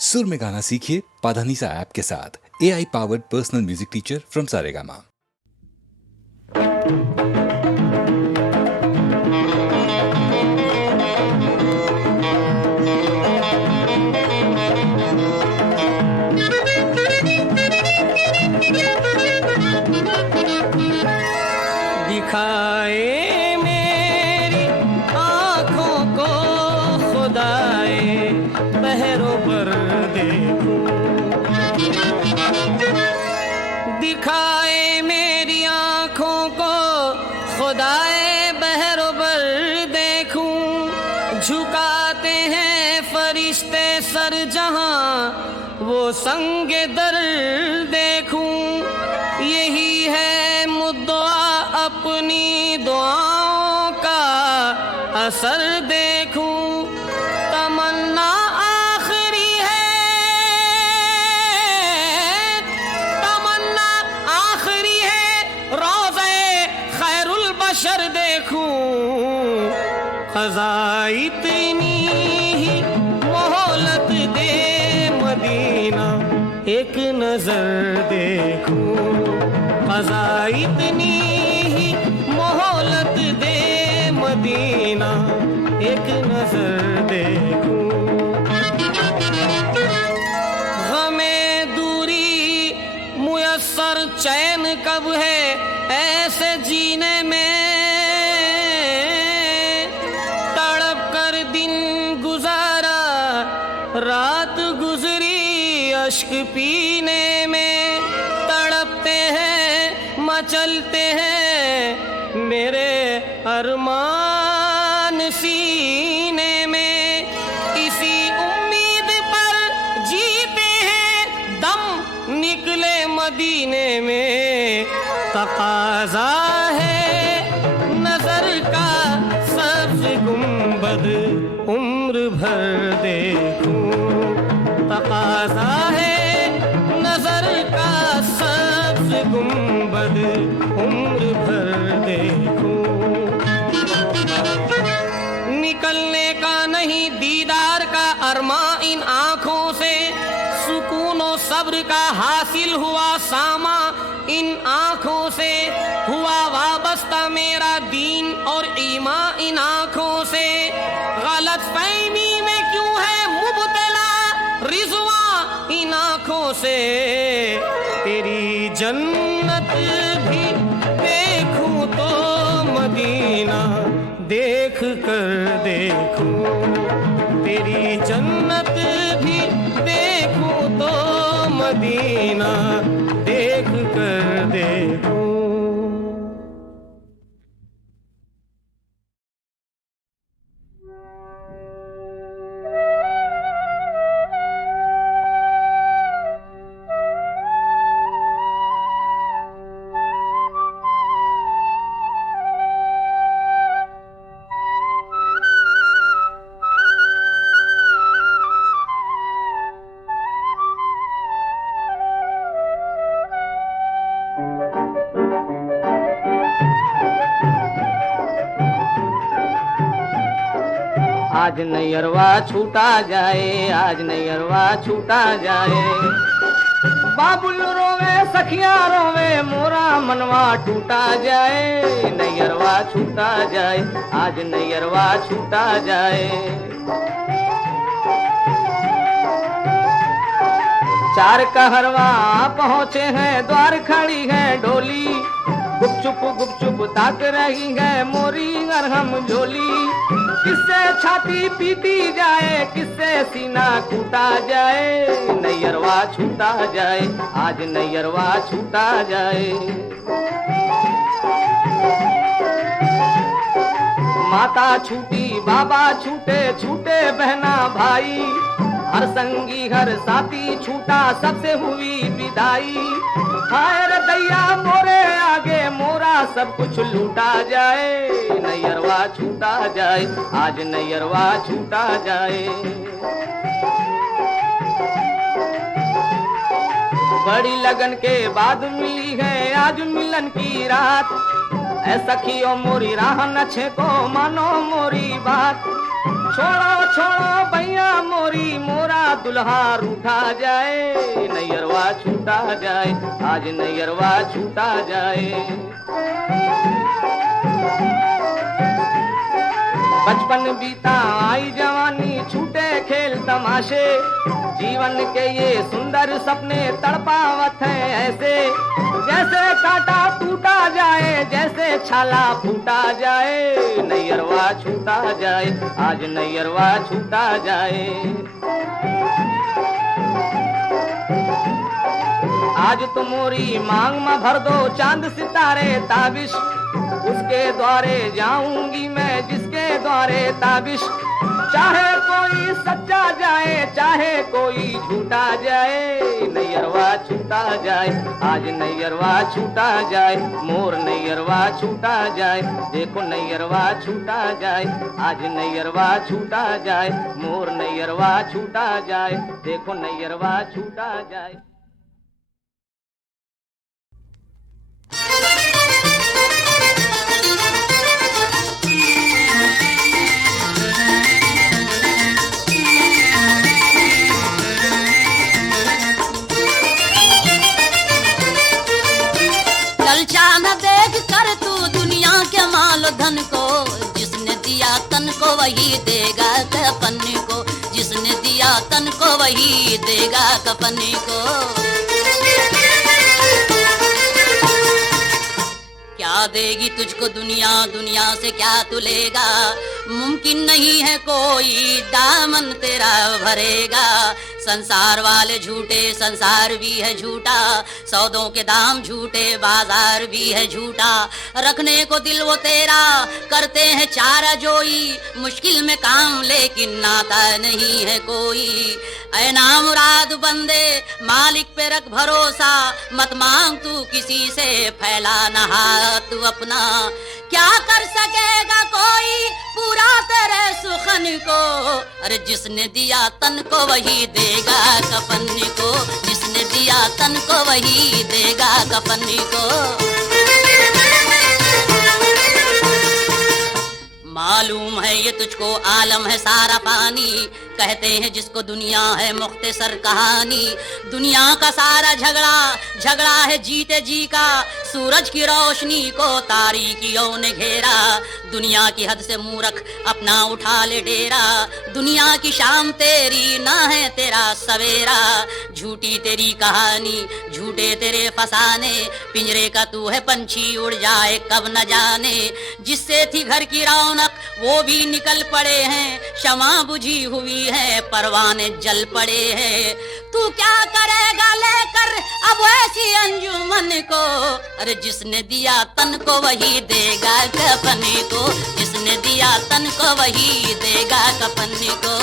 सुर में गाना सीखिए पाधानीसा ऐप के साथ। AI powered personal music teacher from Saregama. दिखाए मेरी आँखों को खुदाए पहरों पर देखूं, दिखाए मेरी आँखों को खुदाए बहरों पर देखूं, झुकाते हैं फरिश्ते सर जहां वो संगे दर देखूं, यही है मुद्दा अपनी दुआओं का असर देखूं, तमन्ना आखिरी है, तमन्ना आखिरी है, रोज़े खैरुल बशर देखूं, क़ज़ा इतनी ही मोहलत दे मदीना एक नजर देखूं, क़ज़ा इतनी ही मोहलत दे मदीना एक नजर देखूं, गमे दूरी मुयस्सर चैन कब है ऐसे जीने में, तड़प कर दिन गुजारा रात गुजरी अश्क पीने में, तड़पते हैं मचलते हैं मेरे अरमान सीने में, इसी उम्मीद पर जीते हैं दम निकले मदीने में, तकाज़ा है नजर का सब्ज़ गुंबद उम्र भर देखूं, तकाज़ा है नजर का सब्ज़ गुंबद उम्र भर देखूं, निकलने का नहीं दीदार का अरमा इन आँखों से, सुकून और सब्र का हासिल हुआ सामा इन आँखों से, हुआ वाबस्ता मेरा दीन और ईमान इन आँखों से, गलत फहमी में क्यों है मुब्तला रिज़वा इन आँखों से, तेरी जन्नत भी देखूं तो मदीना देख कर देखूं, तेरी जन्नत भी देखूं तो मदीना देख कर देखूं। आज नैयरवा छूटा जाए, आज नैयरवा छूटा जाए, बाबुल रोवे सखिया रोवे मोरा मनवा टूटा जाए, नैयरवा छूटा जाए, आज नैयरवा छूटा जाए, चार कहरवा पहुँचे हैं द्वार खड़ी है डोली, गुपचुप ताक रही है मोरी अरहम झोली, किससे छाती पीटी जाए किससे सीना कूटा जाए, नैयरवा छूटा जाए, आज नैयरवा छूटा जाए, माता छूटी बाबा छूटे छूटे बहना भाई, हर संगी हर साथी छूटा सबसे हुई विदाई, हाय रे दैया मोरे आगे मोरा सब कुछ लूटा जाए, नैयरवा छूटा जाए, आज नैयरवा छूटा जाए, बड़ी लगन के बाद मिली है आज मिलन की रात, ऐ सखियों मोरी राह न छे को मानो मोरी बात, छोड़ो छोड़ो भैया मोरी मोरा दुल्हा रूठा जाए, नैयरवा छूटा जाए, आज नैयरवा छूटा जाए। बचपन बीता आई जवानी छूटे खेल तमाशे, जीवन के ये सुंदर सपने तड़पावत हैं ऐसे, जैसे कांटा टूटा जाए, जैसे छाला फूटा जाए, नैयरवा छूटा जाए, आज नैयरवा छूटा जाए। आज तो मोरी मांग में भर दो चांद सितारे ताबिश, उसके द्वारे जाऊंगी मैं जिसके द्वारे ताबिश। चाहे कोई सच्चा जाए, चाहे कोई झूठा जाए, नैयरवा छूटा जाए, आज नैयरवा छूटा जाए, मोर नैयरवा छूटा जाए, देखो नैयरवा छूटा जाए, आज नैयरवा छूटा जाए, मोर नैयरवा छूटा जाए, देखो नैयरवा छूटा जाए। ललचा न देख कर तू दुनिया के माल धन को, जिसने दिया तन को वही देगा कफन को, जिसने दिया तन को वही देगा कफन को। क्या देगी तुझको दुनिया, दुनिया से क्या तू लेगा, मुमकिन नहीं है कोई दामन तेरा भरेगा। संसार वाले झूठे, संसार भी है झूठा, सौदों के दाम झूठे, बाजार भी है झूठा। रखने को दिल वो तेरा करते हैं चारा जोई, मुश्किल में काम लेकिन नाता नहीं है कोई। ऐ नामुराद बंदे मालिक पे रख भरोसा, मत मांग तू किसी से, फैला न हाथ तू अपना। क्या कर सकेगा कोई पूरा तेरे सुखन को, अरे जिसने दिया तन को वही देगा कफन को, जिसने दिया तन को वही देगा कफन को। मालूम है ये तुझको आलम है सारा पानी, कहते हैं जिसको दुनिया है मुख्तसर कहानी। दुनिया का सारा झगड़ा, झगड़ा है जीते जी का, सूरज की रोशनी को तारीकियों ने घेरा। दुनिया की हद से मूर्ख अपना उठा ले डेरा, दुनिया की शाम तेरी ना है तेरा सवेरा। झूठी तेरी कहानी, झूठे तेरे फसाने, पिंजरे का तू है पंछी उड़ जाए कब न जाने। जिससे थी घर की रौनक वो भी निकल पड़े हैं, शमा बुझी हुई है परवाने जल पड़े हैं। तू क्या करेगा लेकर अब ऐसी अंजुमन को, अरे जिसने दिया तन को वही देगा कफन को, जिसने दिया तन को वही देगा कफन को।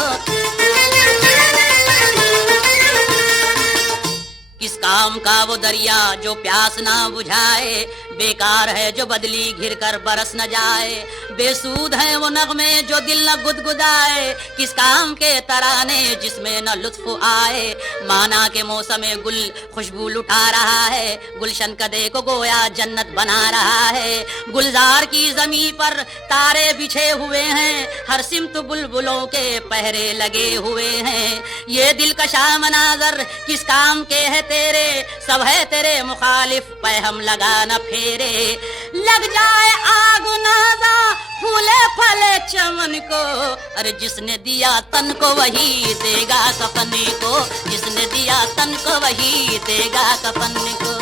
किस काम का वो दरिया जो प्यास ना बुझाए, बेकार है जो बदली घिर कर बरस न जाए। बेसूद है वो नगमे जो दिल न गुदगुदाए, किस काम के तराने जिसमें न लुत्फ आए। माना के मौसम गुल खुशबू लुटा रहा है, गुलशन कदे को गोया जन्नत बना रहा है। गुलजार की जमी पर तारे बिछे हुए हैं, हर सिमत बुलबुलों के पहरे लगे हुए हैं। ये दिलकशा मनाजर किस काम के है तेरे, सब है तेरे मुखालिफ पे हम लगा न फेरे। लग जाए आग नादा फूले फले चमन को, अरे जिसने दिया तन को वही देगा कफन को, जिसने दिया तन को वही देगा कफन को।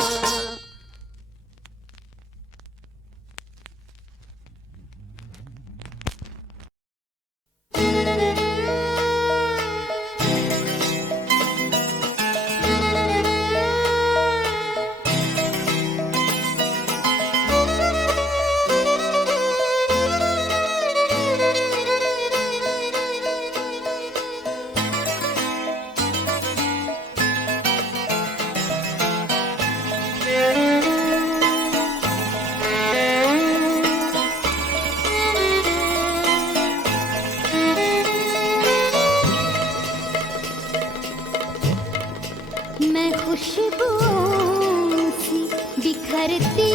मैं खुशबुओं सी बिखरती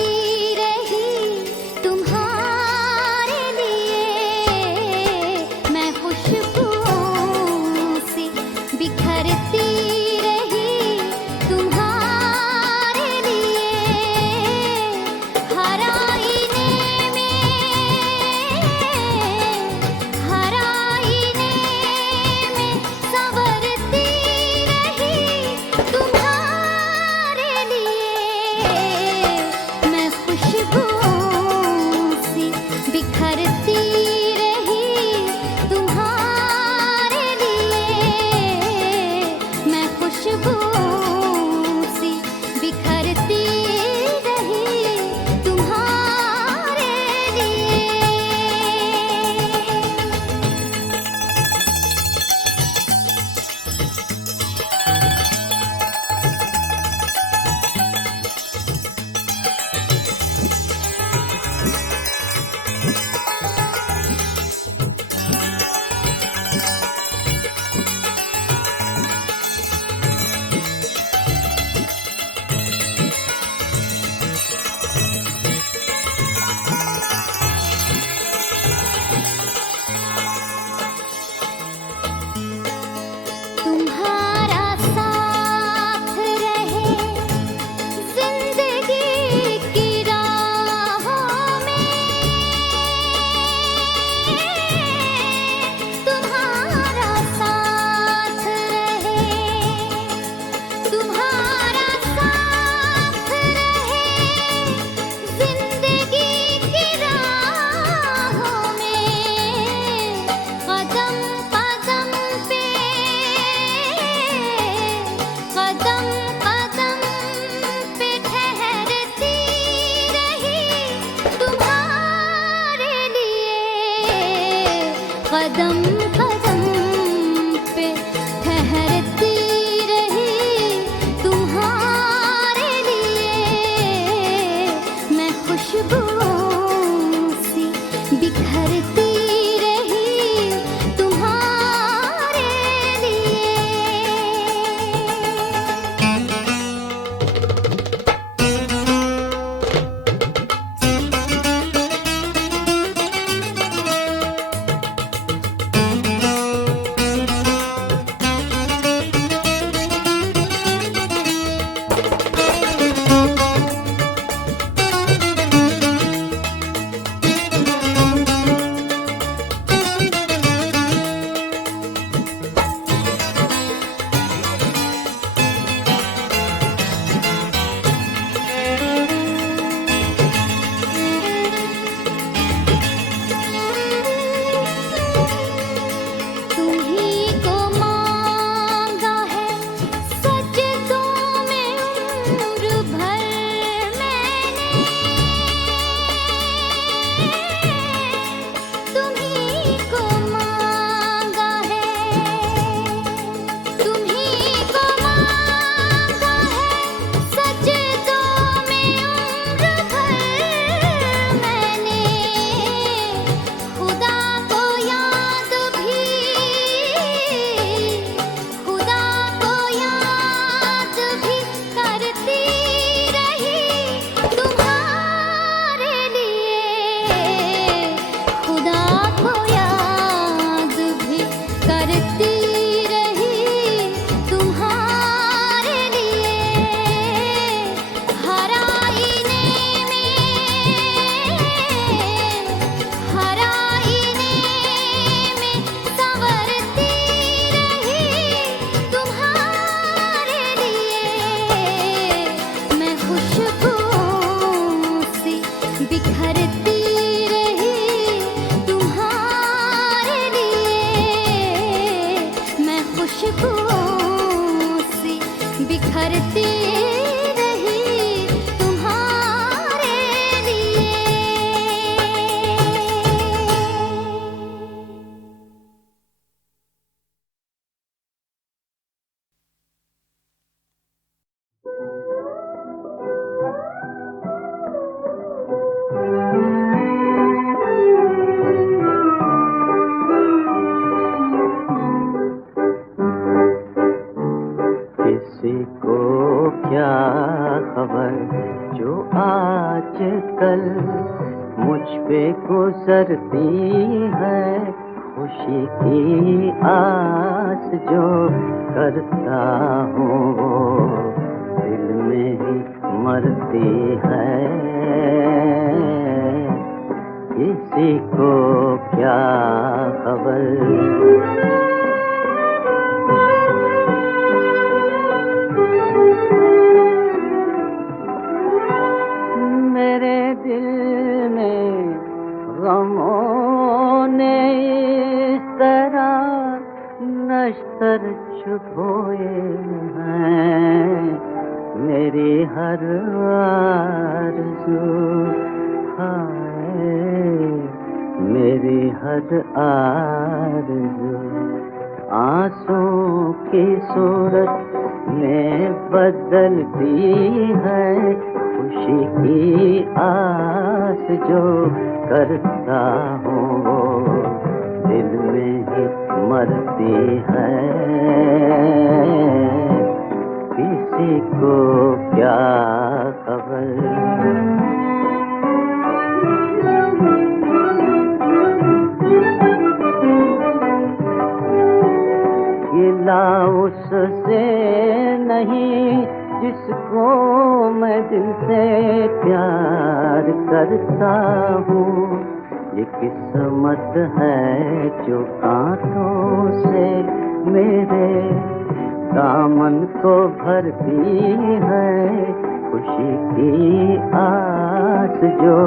रही तुम्हारे लिए, मैं खुशबू बिखरती रही तुम्हारे लिए। किसी को क्या खबर जो आजकल मुझ पे गुजरती है, खुशी की आस जो करता हूँ वो दिल में ही मरती है। किसी को क्या खबर। मेरे दिल में गमों ने इस तरह नश्तर छुपोए हैं, मेरी हर आरज़ू हाय, मेरी हर आरज़ू आंसू की सूरत में बदलती है, खुशी की आस जो करता हूँ वो दिल में ही मरती है। किसी को क्या खबर। गिला उससे नहीं जिसको मैं दिल से प्यार करता हूँ, ये किस्मत है जो कांटों से मेरे दामन को भरती है, खुशी की आस जो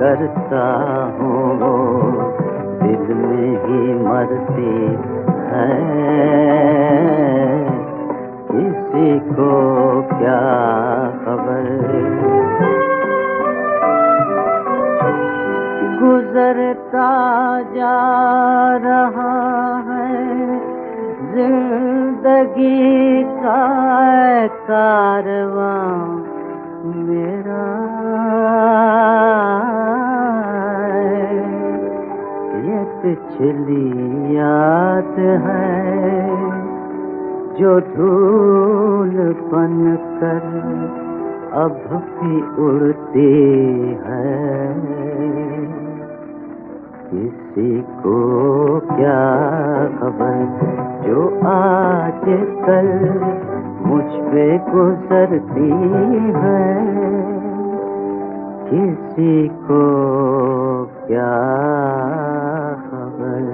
करता हूँ वो दिल में ही मरती है। किसी को क्या खबर। गुजरता जा रहा है जिंदगी का कारवां मेरा, ये पिछली याद है जो धूल बन कर अब भी उड़ती है। किसी को क्या खबर जो आज कल मुझ पे गुजरती है, किसी को क्या खबर।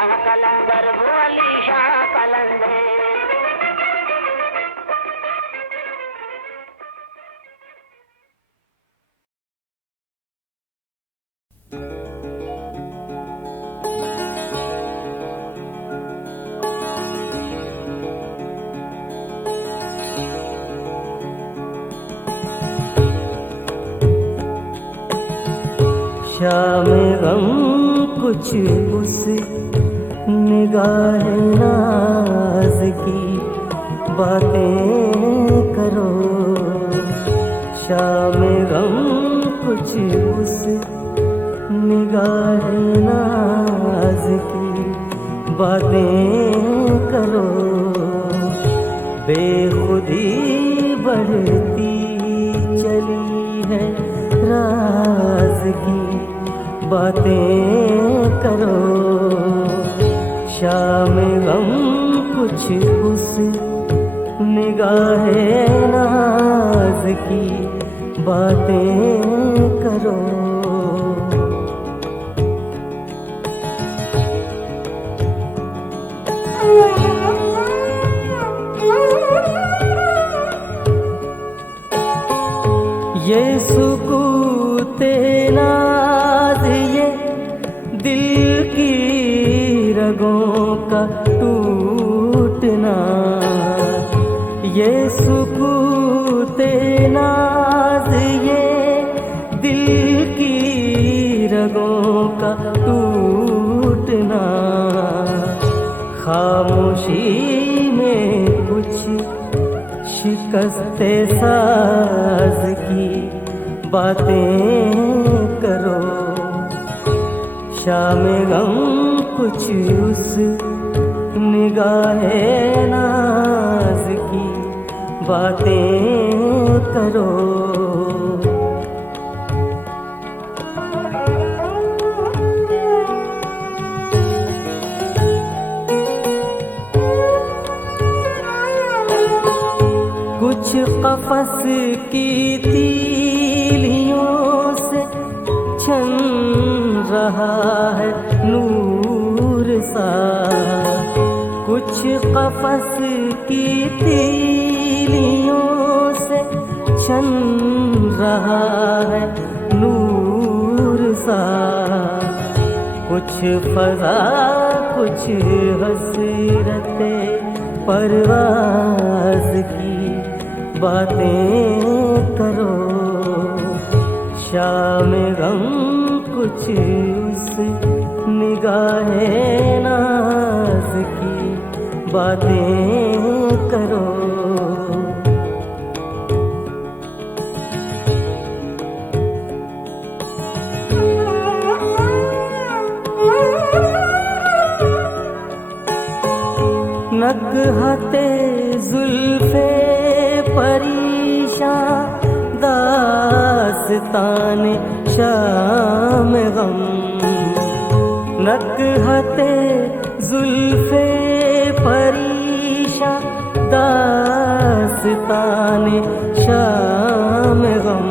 कलंदर वो अली शाह कलंदर शाम गम कुछ उस निगाह नाज की बातें करो। शाम गम कुछ उस निगाह नाज की बातें करो। बेखुदी बढ़ती चली है राज की बातें करो। शाम गम कुछ उस निगाह नाज की बातें करो। ये सुकूते नाज ये दिल की रगों का टूटना। ये सुकूते नाज ये दिल की रगों का टूटना। खामोशी में कुछ शिकस्ते साज की बातें करो। शाम गम कुछ उस निगाह नाज की बातें करो। कुछ कफस की तीलियों से छन रहा है नूर सा। कुछ कफस की तीलियों से छन रहा है नूर सा। कुछ फजा कुछ हसरते परवाज की बातें करो। शाम गम कुछ उस निगाह नाज की बातें करो। नकहते जुल्फे परीशान दास्तान शाम गम। नकहते जुल्फे परीशान दास्तान शाम गम।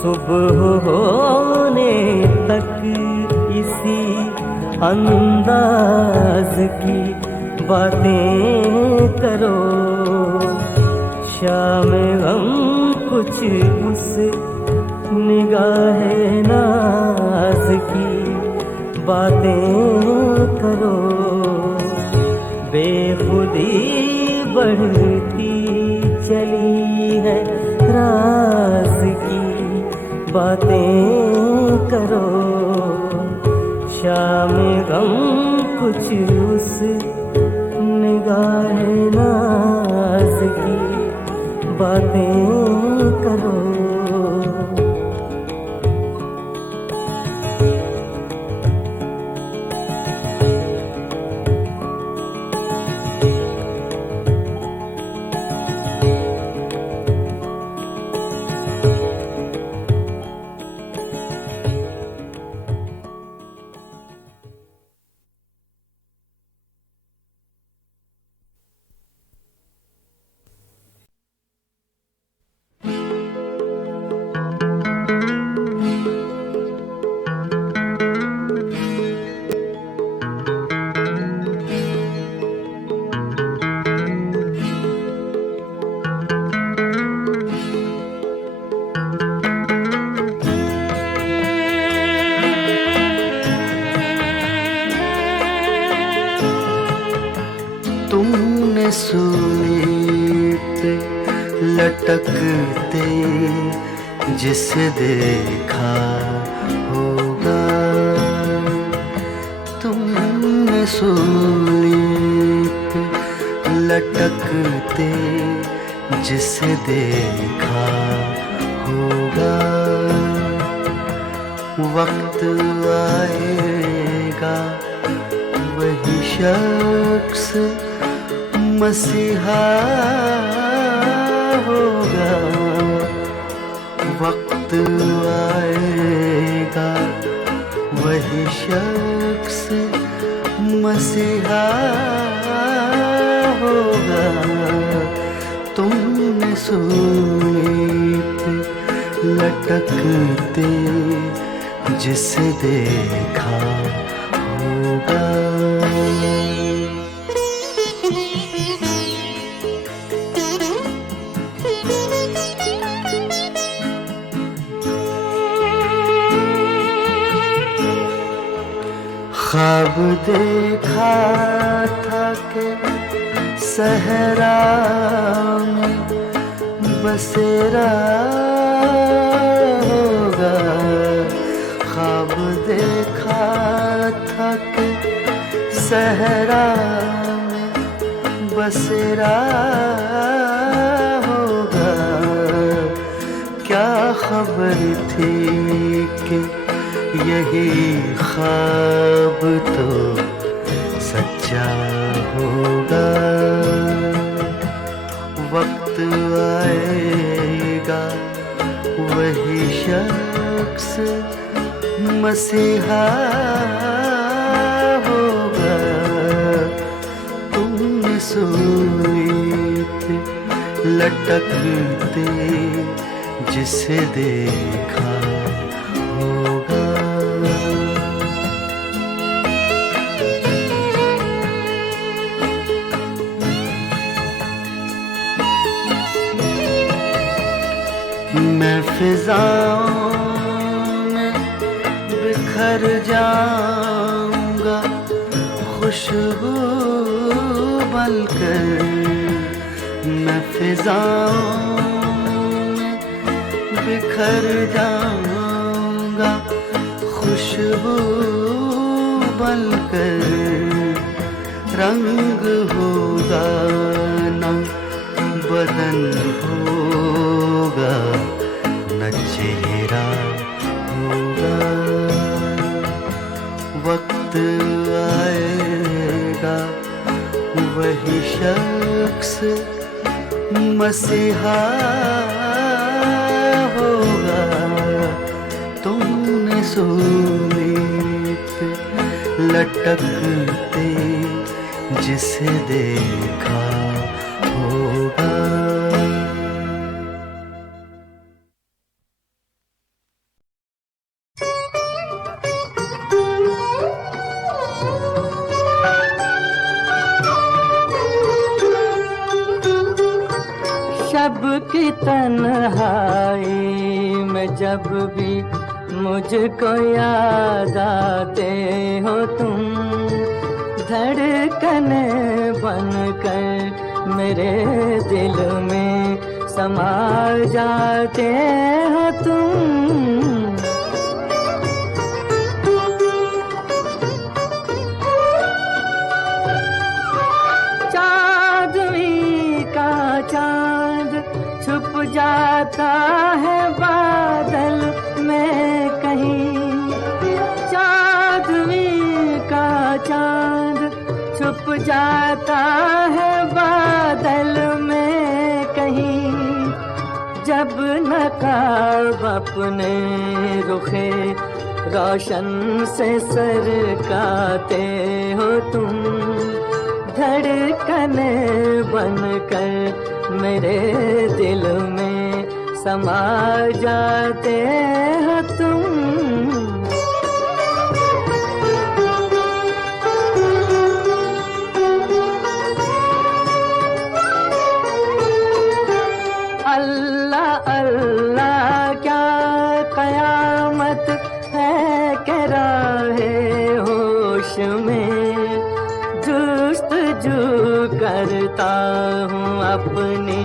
सुबह होने तक इसी अंदाज की बातें करो। शाम गम कुछ उस निगाह नाज की बातें करो। बेखुदी बढ़ती चली है राज की बातें करो। शाम गम कुछ उस निगाह नाज की बातें करो। सूली पे लटकते जिसे देखा होगा, तुमने सूली पे लटकते जिसे देखा होगा। वक्त आएगा वही शख्स मसीहा होगा। वक्त आएगा वही शख्स मसीहा होगा। तुमने सूली पे लटकते जिसे देखा होगा। ख्वाब देखा था कि सहरा में बसेरा होगा। ख्वाब देखा था कि सहरा में बसेरा होगा। क्या खबर थी कि यही ख्वाब तो सच्चा होगा। वक्त आएगा वही शख्स मसीहा होगा। तुमने सूली पे लटकते जिसे देखा होगा। मैं फिजाओं में बिखर जाऊंगा खुशबू बनकर। मैं फिजाओं में बिखर जाऊंगा खुशबू बनकर। रंग होगा न बदन होगा न चेहरा होगा। वक्त आएगा वही शख्स मसीहा होगा। तुमने सूली पे लटकते जिसे देखा होगा। शब की तन्हाई में जब भी मुझको याद आते हो तुम, धड़कने बनकर मेरे दिल में समा जाते हो तुम। चांदनी का चांद छुप जाता है बादल में कहीं। चांदनी का चांद छुप जाता है बादल में कहीं। जब नकाब अपने रुखे रोशन से सरकाते हो तुम, धड़कने बनकर मेरे दिल में समा जाते हो तुम। अल्लाह अल्लाह क्या कयामत है कि राहे होश में दुस्त आरज़ू करता हूँ अपनी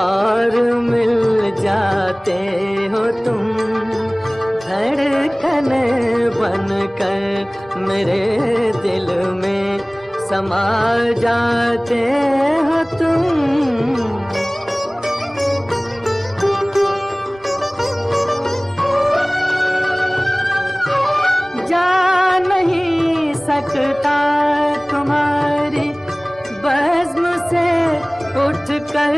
और मिल जाते हो तुम, धड़कने बनकर मेरे दिल में समा जाते हो तुम। जा नहीं सकता तुम्हारी बज़्म से उठ कर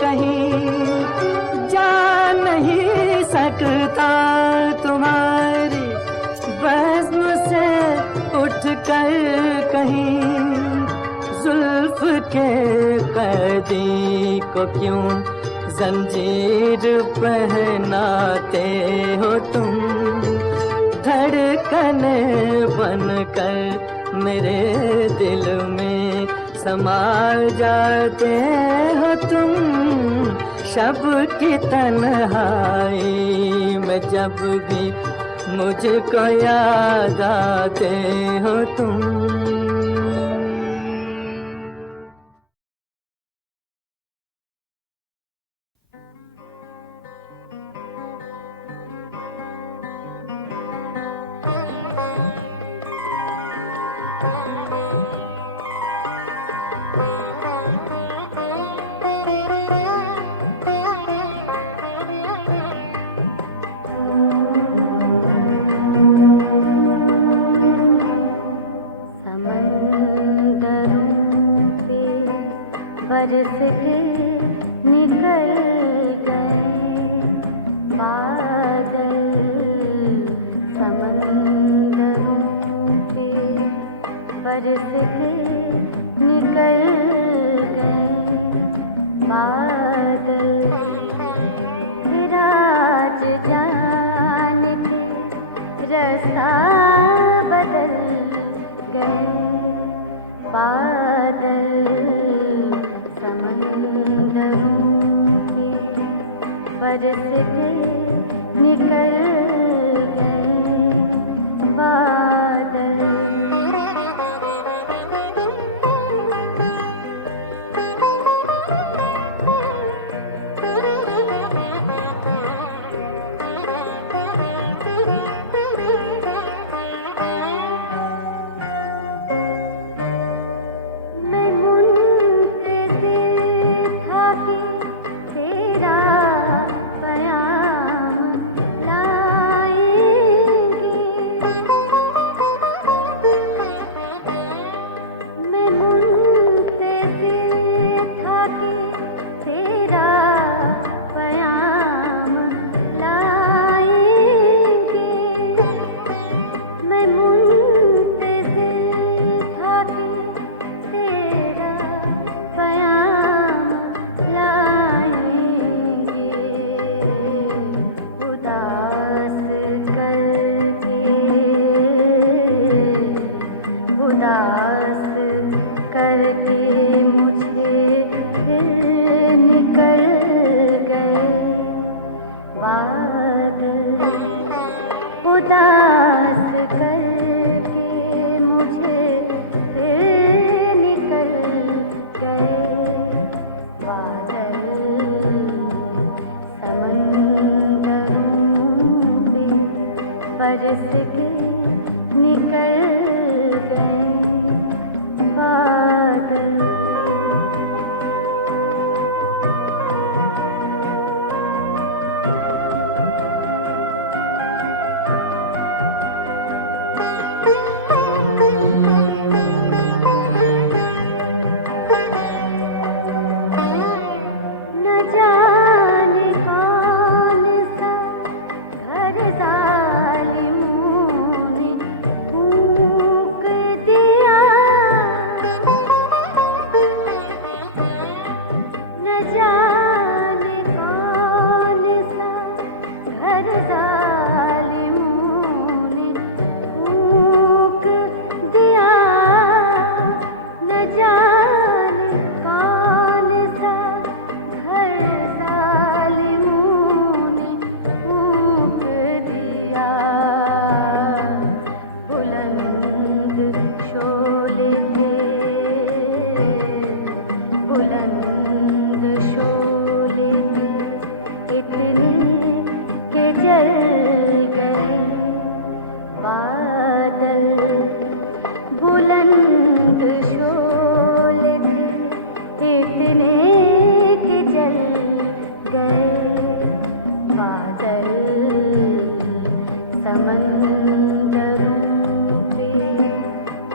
कहीं, जा नहीं सकता तुम्हारी बज़्म से उठ कर कहीं, जुल्फ के कैदी को क्यों जंजीर पहनाते हो तुम, धड़कने बनकर मेरे दिल में समा जाते हो तुम। शब की तन्हाई में जब भी मुझको याद आते हो तुम। बरस के निकल गए बादल, समंदरों पे बरस के निकल गए बादल, फिर आज जाने के रास्ता बदल गए बादल, समंदरों के बरस के निकल गए बादल। बरस के निकल गए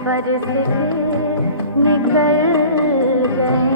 बरस के निकल गए।